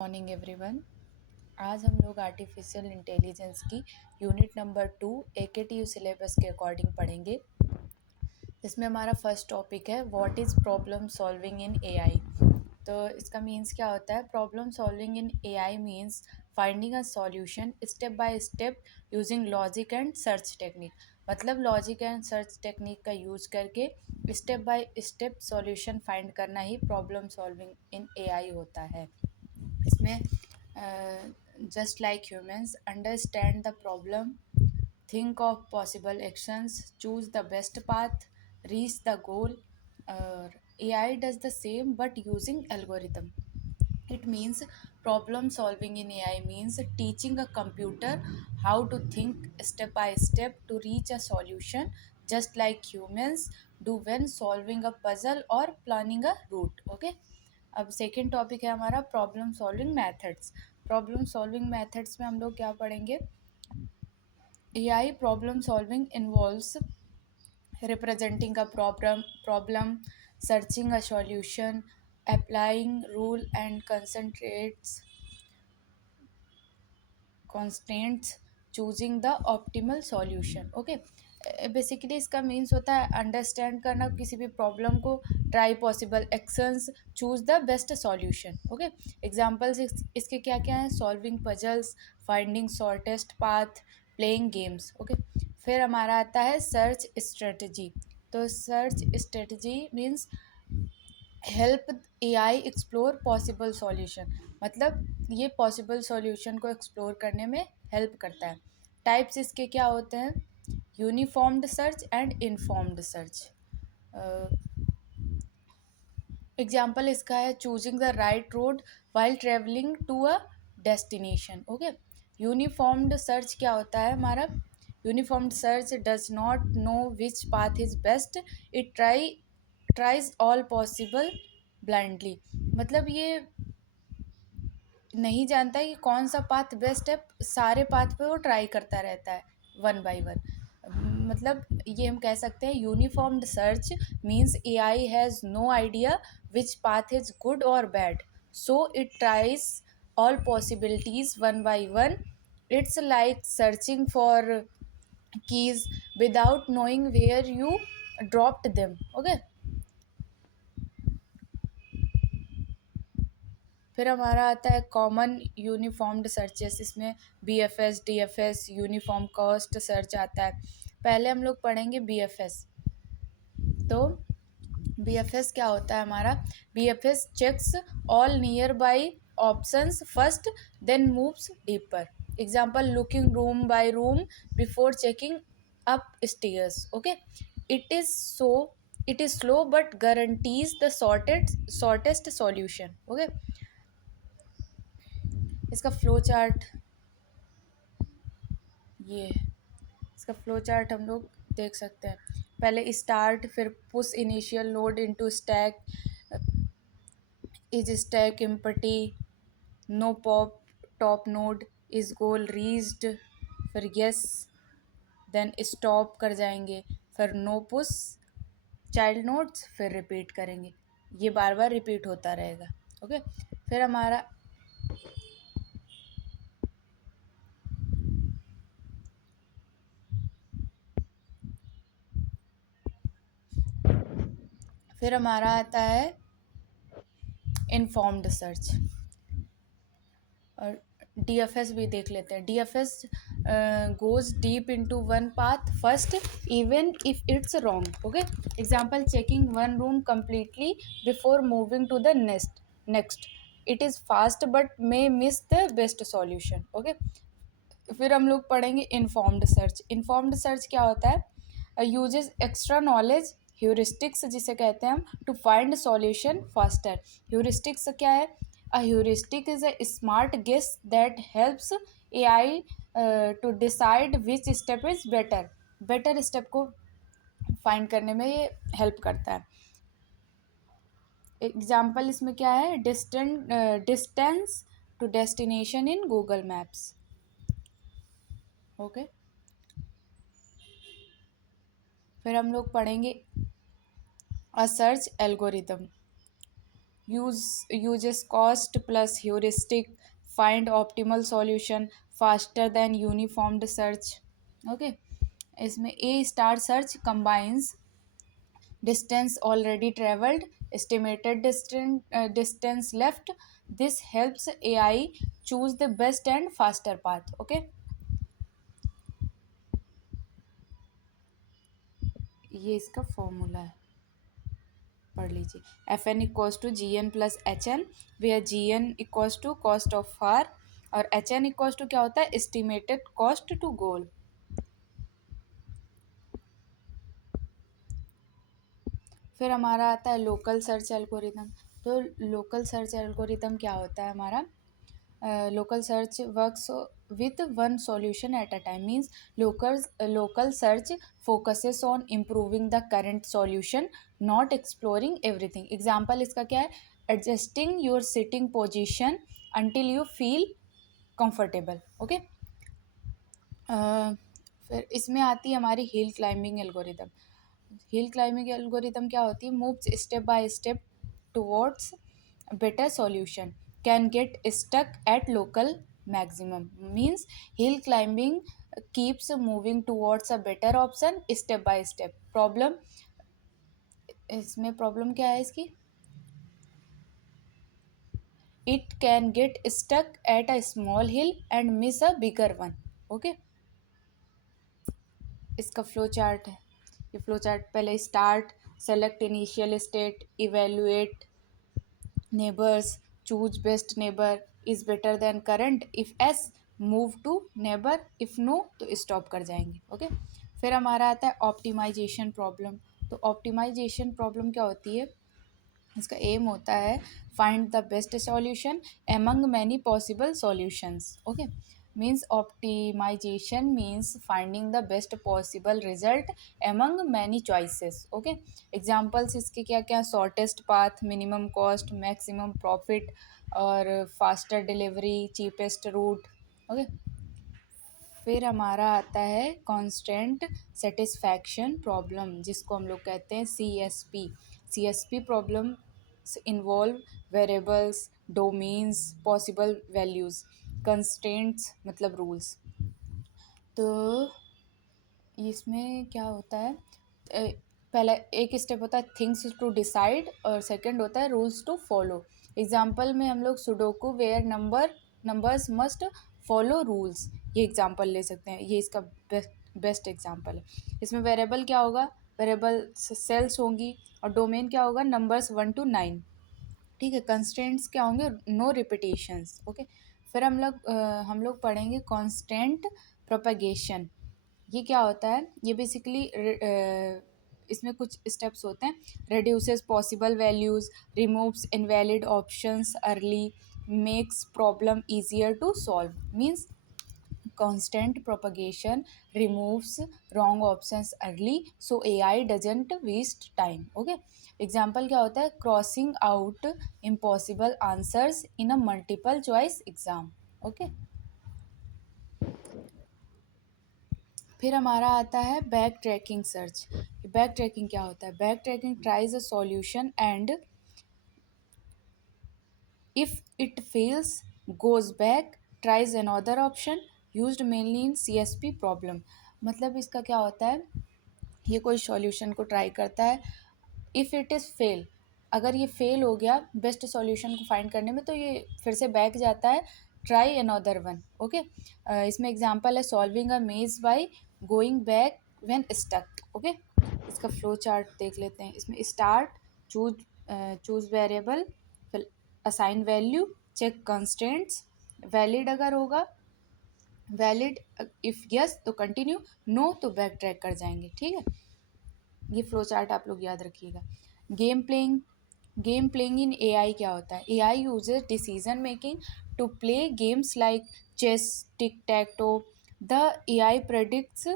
Morning everyone. आज हम लोग आर्टिफिशियल इंटेलिजेंस की यूनिट नंबर 2 AKTU सिलेबस के अकॉर्डिंग पढ़ेंगे। इसमें हमारा फर्स्ट टॉपिक है what is problem solving in AI. तो इसका मीन्स क्या होता है? Problem solving in AI means finding a solution step by step using logic and search technique. मतलब लॉजिक एंड सर्च टेक्निक का यूज़ करके step by step solution find करना ही problem solving in AI होता है। इसमें just like humans understand the problem, think of possible actions, choose the best path, reach the goal. AI does the same but using algorithm. It means problem solving in AI means teaching a computer how to think step by step to reach a solution, just like humans do when solving a puzzle or planning a route. Okay. अब second topic है हमारा problem solving methods. Problem solving methods में हम लोग क्या पढ़ेंगे? AI problem solving involves representing a problem, searching a solution, applying rule and constraints, choosing the optimal solution. Okay, basically इसका means होता है अंडरस्टैंड करना किसी भी प्रॉब्लम को, try possible actions, choose the best solution. Okay, examples इसके क्या क्या हैं? Solving puzzles, finding shortest path, playing games. Okay, फिर हमारा आता है सर्च स्ट्रेटजी। तो search strategy means help AI explore possible solution. मतलब ये पॉसिबल सॉल्यूशन को एक्सप्लोर करने में हेल्प करता है। टाइप्स इसके क्या होते हैं? Uniformed search and informed search. Example इसका है choosing the right road while travelling to a destination. Okay, uniformed search क्या होता है हमारा? Uniformed search does not know which path is best, it tries all possible blindly. मतलब ये नहीं जानता है कि कौन सा पाथ बेस्ट है, सारे पाथ पे वो ट्राई करता रहता है वन बाय वन। मतलब ये हम कह सकते हैं uniformed search means AI has no idea which path is good और bad, so it tries all possibilities one by one. It's like searching for keys without knowing where you dropped them. Okay, फिर हमारा आता है common uniformed searches. इसमें BFS, DFS, uniform cost search आता है। पहले हम लोग पढ़ेंगे BFS। तो BFS क्या होता है हमारा? BFS checks all nearby options first, then moves deeper. Example looking room by room before checking upstairs. Okay, it is so it is slow but guarantees the shortest solution. Okay, इसका flow chart ये है। इसका flow chart हम लोग देख सकते हैं। पहले स्टार्ट, फिर push initial node into stack, is stack empty, no pop top node, is goal reached, फिर यस, देन स्टॉप कर जाएंगे, फिर नो पुश चाइल्ड नोड्स, फिर रिपीट करेंगे। ये बार बार रिपीट होता रहेगा। ओके, फिर हमारा आता है इनफॉर्म्ड सर्च। और DFS भी देख लेते हैं। DFS goes deep into one path first even if it's wrong. Okay, example checking one room completely before moving to the next, it is fast but may miss the best solution. Okay, फिर हम लोग पढ़ेंगे informed search. Informed search क्या होता है? Uses extra knowledge, heuristics जिसे कहते हैं हम, to find solution faster. Heuristics क्या है? A heuristic is a smart guess that helps AI to decide which step is better step को फाइंड करने में ये हेल्प करता है। एग्जाम्पल इसमें क्या है? Distance to destination in Google maps. Okay, फिर हम लोग पढ़ेंगे a search algorithm. uses cost plus heuristic, find optimal solution faster than uniformed search. Okay, इसमें A star search combines distance already traveled, estimated distance left. This helps AI choose the best and faster path. Okay, ये इसका formula है, पढ़ लीजिए. F N equals to G N plus H N, where G N equals to cost of far और H N equals to क्या होता है, estimated cost to गोल. फिर हमारा आता है लोकल सर्च एल्गोरिदम. तो लोकल सर्च एल्गोरिदम क्या होता है हमारा, local search works with one solution at a time. Means local search focuses on improving the current solution, not exploring everything. Example इसका क्या है, adjusting your sitting position until you feel comfortable. Okay. फिर इसमें आती है हमारी hill climbing algorithm. Hill climbing algorithm क्या होती है, moves step by step towards better solution, can get stuck at local maximum. Means hill climbing keeps moving towards a better option step by step. Problem, इसमें problem क्या है इसकी, it can get stuck at a small hill and miss a bigger one. Okay, इसका flow chart है. ये flow chart पहले start, select initial state, evaluate neighbors, choose best neighbor, is better than current, if yes move to neighbor, if no तो stop कर जाएंगे. Okay, फिर हमारा आता है ऑप्टिमाइजेशन प्रॉब्लम. तो ऑप्टिमाइजेशन प्रॉब्लम क्या होती है, इसका एम होता है find the best solution among many possible solutions. Okay, means optimization means finding the best possible result among many choices. Okay, examples इसके क्या क्या, shortest path, minimum cost, maximum profit और faster delivery, cheapest route. Okay, फिर हमारा आता है constant satisfaction problem, जिसको हम लोग कहते हैं C S P. C S P problem involve variables, domains, possible values, constraints मतलब रूल्स. तो इसमें क्या होता है, पहला एक स्टेप होता है थिंग्स टू डिसाइड और सेकंड होता है रूल्स टू फॉलो. एग्जाम्पल में हम लोग sudoku where numbers must follow rules, ये एग्जाम्पल ले सकते हैं. ये इसका बेस्ट एग्जाम्पल है. इसमें वेरिएबल क्या होगा, वेरिएबल सेल्स होंगी और डोमेन क्या होगा, नंबर्स 1 to 9. ठीक है, कंस्टेंट्स क्या होंगे, नो रिपीटेशंस. ओके, फिर हम लोग पढ़ेंगे कांस्टेंट प्रोपेगेशन. ये क्या होता है, ये बेसिकली इसमें कुछ स्टेप्स होते हैं. Reduces possible values, removes invalid options early, makes problem easier to solve. Means constant propagation removes wrong options early so AI doesn't waste time. Okay, example क्या होता है, crossing out impossible answers in a multiple choice exam. Okay, फिर हमारा आता है back tracking search. Back tracking क्या होता है, back tracking tries a solution and if it fails goes back tries another option, used mainly in CSP problem. मतलब इसका क्या होता है, ये कोई सॉल्यूशन को ट्राई करता है, इफ़ इट इज़ फेल, अगर ये फेल हो गया बेस्ट सॉल्यूशन को फाइंड करने में तो ये फिर से बैक जाता है, ट्राई अनदर वन. ओके, इसमें एग्जांपल है solving a maze by going back when stuck. Okay, इसका फ्लो चार्ट देख लेते हैं. इसमें स्टार्ट, चूज वेरिएबल, फिर assign value, check constraints, valid अगर होगा, वैलिड इफ़ यस तो कंटिन्यू, नो तो बैक ट्रैक कर जाएंगे. ठीक है, ये फ्लो चार्ट आप लोग याद रखिएगा. गेम प्लेइंग इन AI क्या होता है, AI uses decision making to play games like chess, tic tac toe. The AI predicts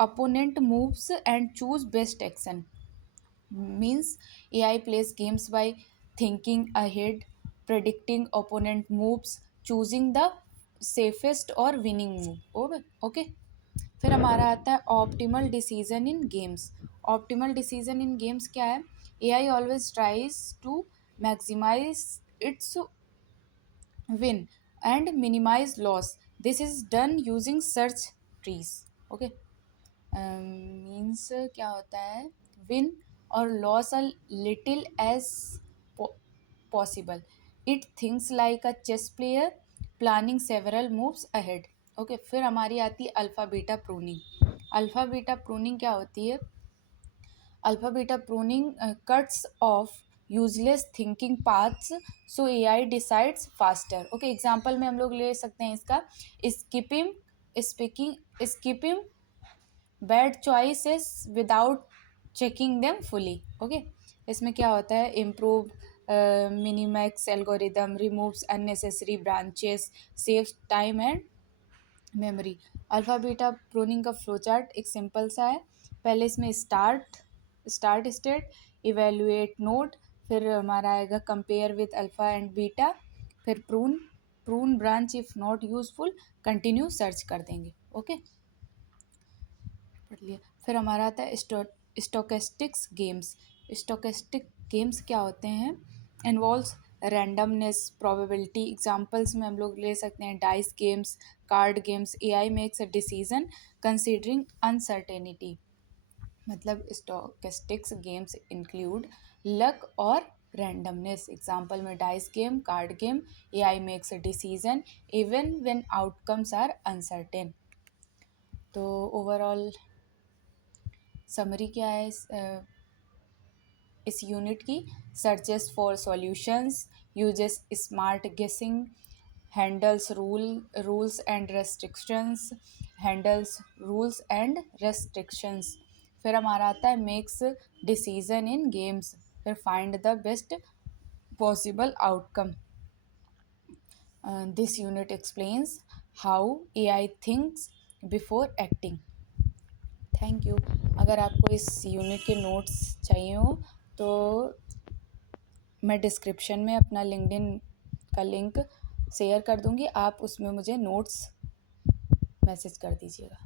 opponent moves and choose best action. Means AI plays games by thinking ahead, predicting opponent moves, choosing the safest or winning move. Okay, फिर हमारा आता है optimal decision in games. Optimal decision in games क्या है, AI always tries to maximize its win and minimize loss. This is done using search trees. Okay. Means क्या होता है, win और loss a little as possible. It thinks like a chess player planning several moves ahead. Okay. फिर हमारी आती है alpha beta pruning. Alpha beta pruning क्या होती है? Alpha beta pruning cuts of useless thinking paths so AI decides faster. Okay, example में हम लोग ले सकते हैं इसका, skipping skipping bad choices without checking them fully. Okay, इसमें क्या होता है, improve minimax algorithm removes unnecessary branches, saves time and memory. Alpha beta pruning का फ्लो चार्ट एक सिंपल सा है. पहले इसमें स्टार्ट स्टेट, इवेल्युएट नोड, फिर हमारा आएगा compare with alpha and beta, फिर prune branch if not useful, continue search कर देंगे. ओके, पढ़ लिया. फिर हमारा आता है स्टोकेस्टिक्स गेम्स. स्टोकेस्टिक गेम्स क्या होते हैं? Involves randomness, probability. एग्जाम्पल्स में हम लोग ले सकते हैं dice games, card games. AI makes a decision considering uncertainty. मतलब स्टोकेस्टिक्स गेम्स इंक्लूड लक और रैंडमनेस. एग्जाम्पल में dice game, card game. AI makes a decision even when outcomes are uncertain. तो ओवरऑल समरी क्या है इस unit की? Searches for solutions, uses smart guessing, handles rules and restrictions, फिर हमारा आता है मेक्स डिसीजन इन गेम्स, फिर find the best possible outcome. This unit explains how AI thinks before acting. Thank you. अगर आपको इस यूनिट के नोट्स चाहिए हो तो मैं डिस्क्रिप्शन में अपना लिंक्डइन का लिंक शेयर कर दूँगी, आप उसमें मुझे नोट्स मैसेज कर दीजिएगा.